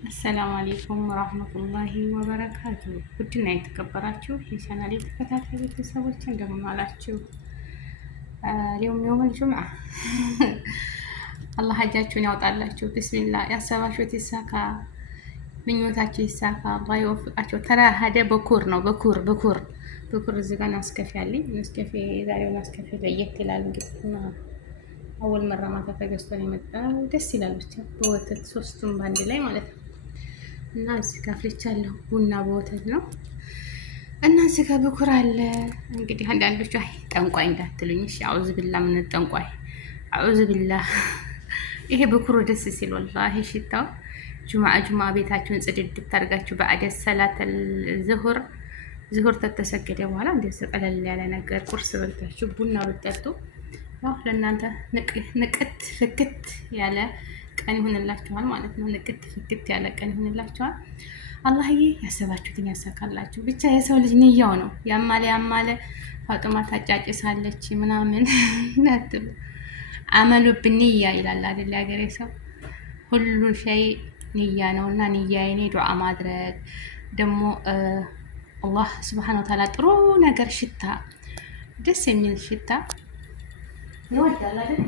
አሰላሙ አሌይኩም ወራህመቱላሂ ወበረካቱ። ውድና የተከበራችሁ የቻናሌ ተከታታይ ቤተሰቦች እንደምን አላችሁ? ሊውም የውመል ጁምዓ አላህ ሀጃችሁን ያውጣላችሁ። ብስሚላ ያሰባችሁት ይሳካ፣ ምኞታችሁ ይሳካ፣ አላህ ይወፍቃችሁ። ተራሃደ በኩር ነው በኩር እዚህ ጋር ናስከፊ አለኝ። ናስከፊ የዛሬው ናስከፊ ለየት ይላል። እንግዲህ አወል መራማታ ተገዝቶ ነው የመጣው። ደስ ይላል ብቻ በወተት ሶስቱም ባንድ ላይ ማለት ነው። እና እዚህ ጋር አፍልቻለሁ። ቡና በወተት ነው እና እዚህ ጋር ብኩር አለ። እንግዲህ አንዳንዶቹ አይ ጠንቋይ እንዳትሉኝ እሺ። አውዝ ብላ ምን ጠንቋይ አውዝ ብላ። ይሄ ብኩሩ ደስ ሲል ወላሂ ሽታው ጁምዓ ቤታችሁን ጽድት ታርጋችሁ በአደስ ሰላተል ዝሁር ተተሰገደ በኋላ እንደዚህ ቀለል ያለ ነገር ቁርስ በልታችሁ ቡና ብትጠጡ ያው ለእናንተ ንቅት ፍክት ያለ ቀን ይሆንላችኋል ማለት ነው። ንቅት ፍክት ያለ ቀን ይሆንላችኋል። አላህዬ ያሰባችሁትን ያሳካላችሁ። ብቻ የሰው ልጅ ንያው ነው። ያማለ ፋጡማ ታጫጭሳለች ምናምን ናትብ አመሉ ብንያ ይላል አይደል ያገሬ ሰው። ሁሉ ሸይ ንያ ነው እና ንያዬ ዱዓ ማድረግ ደግሞ አላህ ሱብሓነሁ ወተዓላ ጥሩ ነገር ሽታ ደስ የሚል ሽታ ይወዳል አይደል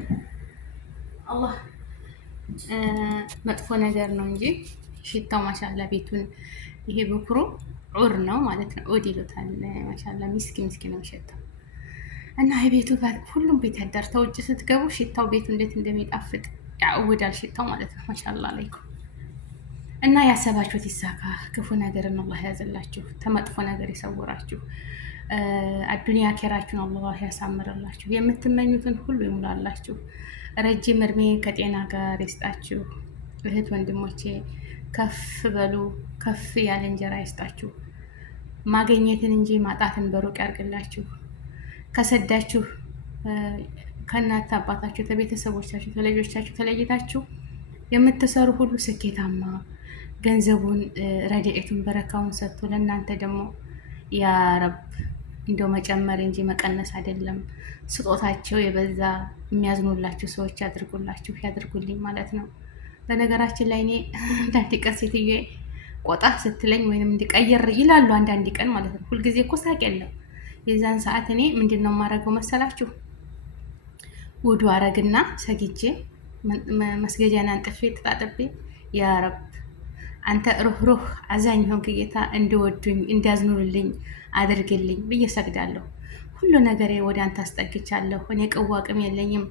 አላህ መጥፎ ነገር ነው እንጂ ሽታው ማሻላ ቤቱን ይሄ ብኩሩ ዑር ነው ማለት ነው። ዑድ ይሉታል ማሻላ ሚስኪ ነው ሽታው እና ይሄ ቤቱ ሁሉም ቤት ያዳር ተውጭ ስትገቡ ሽታው ቤቱ እንዴት እንደሚጣፍጥ ያውዳል ሽታው ማለት ነው። ማሻላ አለይኩም እና ያሰባችሁት ይሳካ። ክፉ ነገርን አላህ ያዘላችሁ፣ ተመጥፎ ነገር ይሰውራችሁ። አዱንያ አኬራችሁን አላህ ያሳምርላችሁ። የምትመኙትን ሁሉ ይሙላላችሁ። ረጅም እድሜ ከጤና ጋር ይስጣችሁ። እህት ወንድሞቼ ከፍ በሉ፣ ከፍ ያለ እንጀራ ይስጣችሁ። ማግኘትን እንጂ ማጣትን በሩቅ ያርግላችሁ። ከሰዳችሁ ከእናት አባታችሁ፣ ከቤተሰቦቻችሁ፣ ከልጆቻችሁ ተለይታችሁ የምትሰሩ ሁሉ ስኬታማ ገንዘቡን ረድኤቱን በረካውን ሰጥቶ ለእናንተ ደግሞ ያ ረብ እንደው መጨመር እንጂ መቀነስ አይደለም። ስጦታቸው የበዛ የሚያዝኑላችሁ ሰዎች ያድርጉልኝ ማለት ነው። በነገራችን ላይ እኔ አንዳንድ ቀን ሴትዬ ቆጣ ስትለኝ ወይንም እንዲቀየር ይላሉ አንዳንድ ቀን ማለት ነው። ሁልጊዜ እኮ ሳቅ የለም። የዛን ሰዓት እኔ ምንድን ነው የማደርገው መሰላችሁ? ውዱ አረግና ሰግጄ መስገጃን አንጥፌ ተጣጥቤ ያ ረብ አንተ ሩህ አዛኝ ሆንክ ጌታ፣ እንዲወዱኝ እንዲያዝኑልኝ አድርግልኝ ብዬ ሰግዳለሁ። ሁሉ ነገሬ ወደ አንተ አስጠግቻለሁ። እኔ ቅዋቅም የለኝም።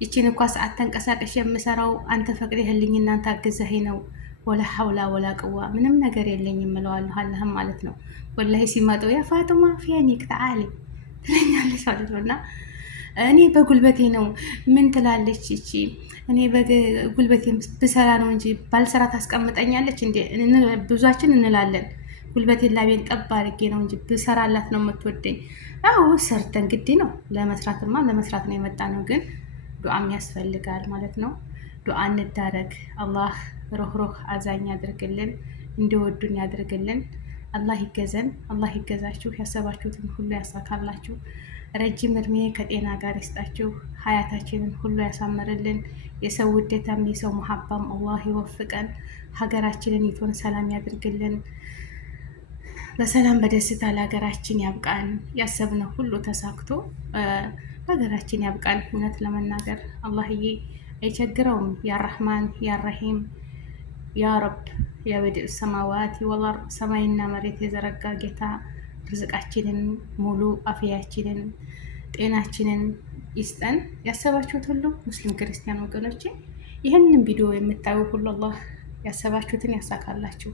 ይችን እንኳ ሰዓት ተንቀሳቀሽ የምሰራው አንተ ፈቅደህልኝ እናንተ አግዘኸኝ ነው። ወላ ሐውላ ወላ ቅዋ ምንም ነገር የለኝም እለዋለሁ። አላህም ማለት ነው ወላሂ ሲመጣው ያ ፋጡማ ፊያኒክ ተዓሊ ትለኛለች ማለት ነው። እና እኔ በጉልበቴ ነው ምን ትላለች ይቺ እኔ በጉልበቴ ብሰራ ነው እንጂ ባልሰራ ታስቀምጠኛለች እንዴ? ብዙችን እንላለን። ጉልበቴን ላቤን ጠብ አድርጌ ነው እንጂ ብሰራላት ነው የምትወደኝ። አዎ ሰርተን ግድ ነው ለመስራት ነው የመጣ ነው። ግን ዱዓም ያስፈልጋል ማለት ነው። ዱዓ እንዳረግ። አላህ ሩህ አዛኝ ያድርግልን፣ እንዲወዱን ያድርግልን። አላህ ይገዘን፣ አላህ ይገዛችሁ፣ ያሰባችሁትን ሁሉ ያሳካላችሁ። ረጅም እድሜ ከጤና ጋር ይስጣችሁ። ሀያታችንን ሁሉ ያሳምርልን። የሰው ውዴታም የሰው መሀባም አላህ ይወፍቀን። ሀገራችንን ይቶን ሰላም ያድርግልን። በሰላም በደስታ ለሀገራችን ያብቃን። ያሰብነው ሁሉ ተሳክቶ ሀገራችን ያብቃን። እውነት ለመናገር አላህዬ አይቸግረውም። ያ ረህማን ያ ረሂም ያ ረብ ያ በዲዕ ሰማዋት ወልአርድ ሰማይና መሬት የዘረጋ ጌታ ርዝቃችንን ሙሉ አፍያችንን ጤናችንን ይስጠን። ያሰባችሁት ሁሉ ሙስሊም ክርስቲያን ወገኖቼ ይህንን ቪዲዮ የምታዩ ሁሉ አላህ ያሰባችሁትን ያሳካላችሁ።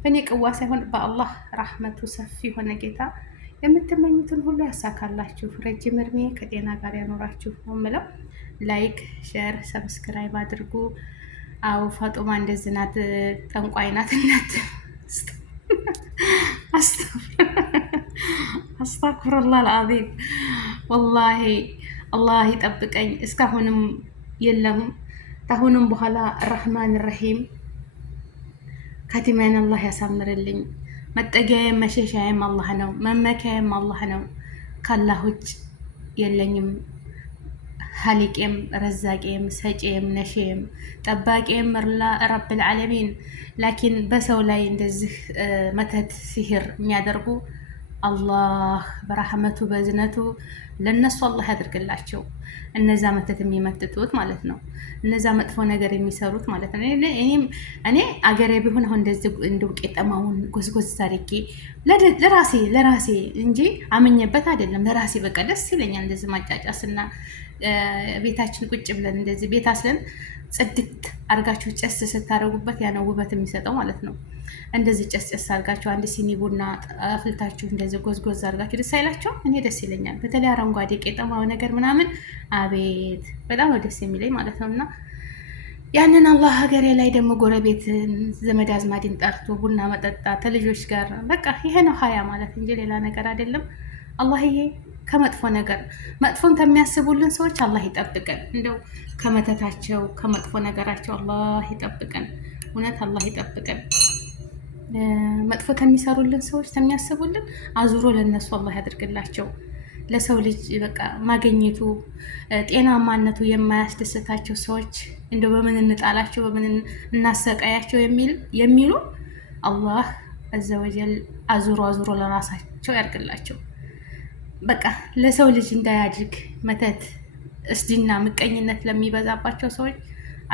በእኔ ቅዋ ሳይሆን በአላህ ራህመቱ ሰፊ የሆነ ጌታ የምትመኙትን ሁሉ ያሳካላችሁ። ረጅም እድሜ ከጤና ጋር ያኖራችሁ ነው የምለው። ላይክ፣ ሼር፣ ሰብስክራይብ አድርጉ። አዎ ፋጡማ እንደዚህ ናት፣ ጠንቋይ ናት። እናት አስተግፍሩላህ አልዓዚም። ወላሂ አላህ ይጠብቀኝ። እስካሁንም የለም ታሁንም በኋላ ረህማን ረሂም ካቲማን አላህ ያሳምርልኝ። መጠጊያዬም መሸሻዬም አላህ ነው፣ መመኪያዬም አላህ ነው። ካላህ ውጭ የለኝም ኻሊቄም ረዛቄም ሰጪም ነሼም ጠባቂም ረብል ዓለሚን። ላኪን በሰው ላይ እንደዚህ መተት ሲህር የሚያደርጉ አላህ በረሕመቱ በዝነቱ ለነሱ አላህ ያድርግላቸው። እነዛ መተት የሚመትቱት ማለት ነው፣ እነዛ መጥፎ ነገር የሚሰሩት ማለት ነው። እኔ አገሬ ቢሆን አሁን እንደዚህ እንደው ቄጠማውን ጎዝጎዝ አድርጌ ለራሴ እንጂ አምኜበት አይደለም፣ ለራሴ በቃ ደስ ይለኛል እንደዚህ ማጫጫስና ቤታችን ቁጭ ብለን እንደዚህ ቤት አስለን ጽድት አርጋችሁ ጨስ ስታደርጉበት ያ ነው ውበት የሚሰጠው ማለት ነው። እንደዚህ ጨስ ጨስ አርጋችሁ አንድ ሲኒ ቡና አፍልታችሁ እንደዚህ ጎዝጎዝ አርጋችሁ ደስ አይላችሁ? እኔ ደስ ይለኛል። በተለይ አረንጓዴ ቄጠማው ነገር ምናምን አቤት በጣም ነው ደስ የሚለኝ ማለት ነው። እና ያንን አላህ ሀገሬ ላይ ደግሞ ጎረቤትን ዘመድ አዝማድን ጠርቶ ቡና መጠጣት ከልጆች ጋር በቃ ይሄ ነው ሀያ ማለት እንጂ ሌላ ነገር አይደለም። አላህዬ ከመጥፎ ነገር መጥፎን ከሚያስቡልን ሰዎች አላህ ይጠብቀን። እንደው ከመተታቸው ከመጥፎ ነገራቸው አላህ ይጠብቀን። እውነት አላህ ይጠብቀን። መጥፎ ከሚሰሩልን ሰዎች ከሚያስቡልን አዙሮ ለነሱ አላህ ያድርግላቸው። ለሰው ልጅ በቃ ማግኘቱ ጤናማነቱ የማያስደስታቸው ሰዎች እንደው በምን እንጣላቸው በምን እናሰቃያቸው የሚሉ አላህ አዘወጀል አዙሮ ለራሳቸው ያድርግላቸው። በቃ ለሰው ልጅ እንዳያድርግ መተት እስድና ምቀኝነት ለሚበዛባቸው ሰዎች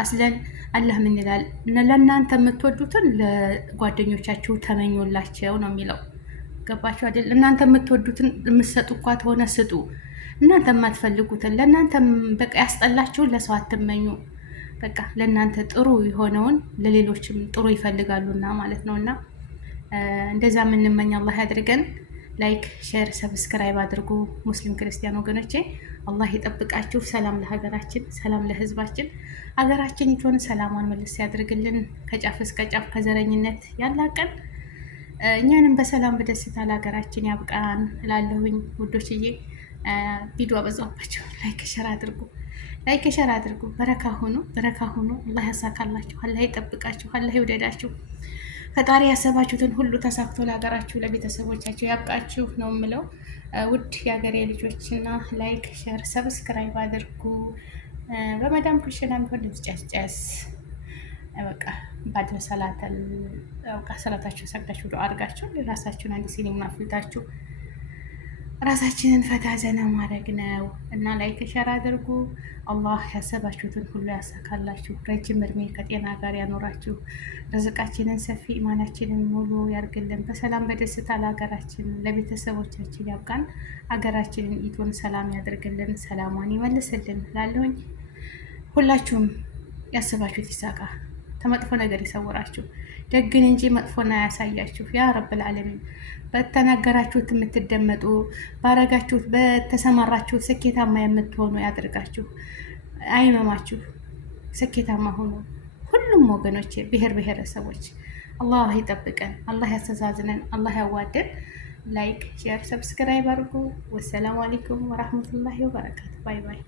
አስለን አላህ ምን ይላል? ለእናንተ የምትወዱትን ለጓደኞቻችሁ ተመኙላቸው ነው የሚለው። ገባችሁ አይደል? እናንተ የምትወዱትን የምትሰጡ እኳ ተሆነ ስጡ። እናንተ የማትፈልጉትን ለእናንተ በቃ ያስጠላችሁን ለሰው አትመኙ። በቃ ለእናንተ ጥሩ የሆነውን ለሌሎችም ጥሩ ይፈልጋሉና ማለት ነው። እና እንደዛ የምንመኝ አላህ ያድርገን። ላይክ፣ ሼር፣ ሰብስክራይብ አድርጉ። ሙስሊም ክርስቲያን ወገኖቼ አላህ ይጠብቃችሁ። ሰላም ለሀገራችን፣ ሰላም ለህዝባችን። ሀገራችን ይቶን ሰላሟን መልስ ያድርግልን። ከጫፍ እስከ ጫፍ ከዘረኝነት ያላቀን፣ እኛንም በሰላም በደስታ ለሀገራችን ያብቃን እላለሁኝ ውዶችዬ። ቪዲዮ አበዛባቸው። ላይክ ሸር አድርጉ፣ ላይክ ሸር አድርጉ። በረካ ሁኑ፣ በረካ ሁኑ። አላህ ያሳካላችሁ፣ አላህ ይጠብቃችሁ፣ አላህ ይውደዳችሁ። ፈጣሪ ያሰባችሁትን ሁሉ ተሳክቶ ለሀገራችሁ ለቤተሰቦቻችሁ ያብቃችሁ ነው የምለው። ውድ የሀገሬ ልጆችና ላይክ ሼር ሰብስክራይብ አድርጉ። በመዳም ኩሽና ቢሆን ጨስጨስ በቃ ባድረ ሰላተል ሰላታችሁ ሰግዳችሁ ዱዓ አድርጋችሁ ራሳችሁን አንድ ሲኒ ማፍልታችሁ ራሳችንን ፈታ ዘና ማድረግ ነው እና ላይክ ሸር አድርጉ። አላህ ያሰባችሁትን ሁሉ ያሳካላችሁ። ረጅም እድሜ ከጤና ጋር ያኖራችሁ። ርዝቃችንን ሰፊ፣ ኢማናችንን ሙሉ ያርግልን። በሰላም በደስታ ለሀገራችን ለቤተሰቦቻችን ያብቃን። ሀገራችንን ኢቶን ሰላም ያደርግልን፣ ሰላሟን ይመልስልን። ላለሁኝ ሁላችሁም ያሰባችሁት ይሳካ፣ ከመጥፎ ነገር ይሰውራችሁ፣ ደግን እንጂ መጥፎና ያሳያችሁ። ያ ረብል ዓለሚን በተናገራችሁት የምትደመጡ ባረጋችሁት በተሰማራችሁት ስኬታማ የምትሆኑ ያድርጋችሁ። አይመማችሁ፣ ስኬታማ ሆኑ። ሁሉም ወገኖች ብሔር ብሔረሰቦች አላህ ይጠብቀን፣ አላህ ያስተዛዝነን፣ አላህ ያዋደን። ላይክ ሼር ሰብስክራይብ አድርጉ። ወሰላሙ አለይኩም ወራህመቱላሂ ወበረካቱ። ባይ ባይ።